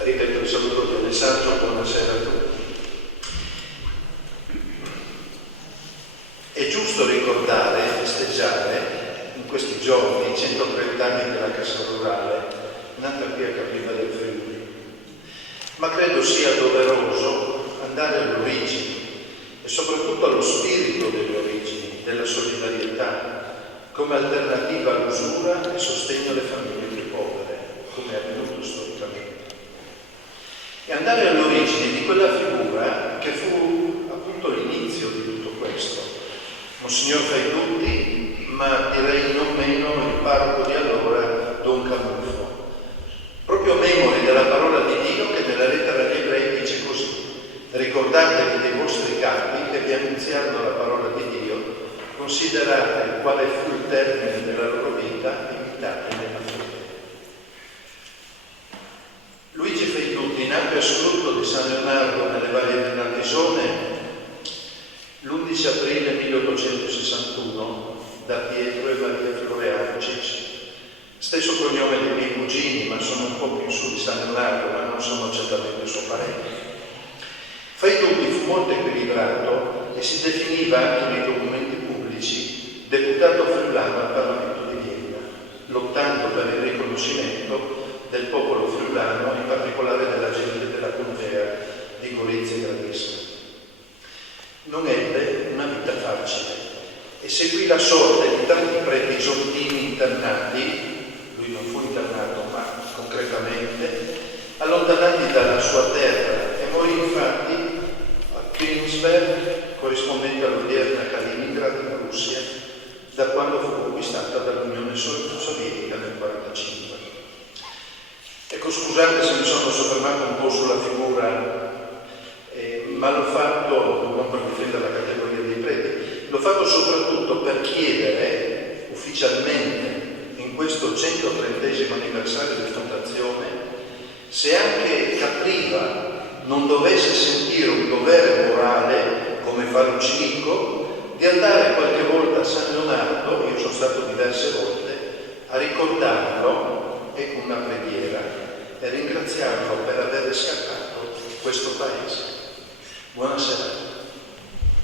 Ripeto il saluto di Alessandro, buonasera a tutti. È giusto ricordare e festeggiare in questi giorni i 130 anni della Cassa Rurale, nata qui a Capriva del Friuli, ma credo sia doveroso andare alle origini e soprattutto allo spirito delle origini, della solidarietà, come alternativa all'usura e sostegno alle famiglie più povere, come è avvenuto storicamente. E andare alle origini di quella figura che fu appunto l'inizio di tutto questo, Monsignor Faidutti, ma direi non meno il parroco di allora, Don Camuffo, proprio memore della parola di Dio che nella lettera agli Ebrei dice così: ricordatevi dei vostri capi che vi annunziarono la parola di Dio, considerate quale fu il termine della loro vita e imitate nella fede. Luigi Faidutti nacque a Scrutto di San Leonardo nelle Valli del Natisone l'11 aprile 1861 da Pietro e Maria Floreano Cicci. Stesso cognome dei miei cugini, ma sono un po' più in su di San Leonardo, ma non sono certamente suo parente. Faidutti fu molto equilibrato e si definiva anche nei documenti pubblici deputato friulano al Parlamento di Vienna, lottando per il riconoscimento del popolo friulano, in particolare della gente della contea di Gorizia e Gradisca. Non ebbe una vita facile e seguì la sorte di tanti preti isontini internati, lui non fu internato ma concretamente, allontanati dalla sua terra, e morì infatti a Königsberg, corrispondente all'odierna Kaliningrad in Russia, da quando fu conquistata dall'Unione Sovietica nel 1945. Ecco, scusate se mi sono soffermato un po' sulla figura, ma l'ho fatto non per difendere la categoria dei preti, l'ho fatto soprattutto per chiedere ufficialmente in questo 130° anniversario di fondazione se anche Capriva non dovesse sentire un dovere morale, come fa Lucinico, di andare qualche volta a San Leonardo, io sono stato diverse volte, a ricordarlo e con una preghiera e ringraziarlo per aver riscattato questo paese. Buonasera.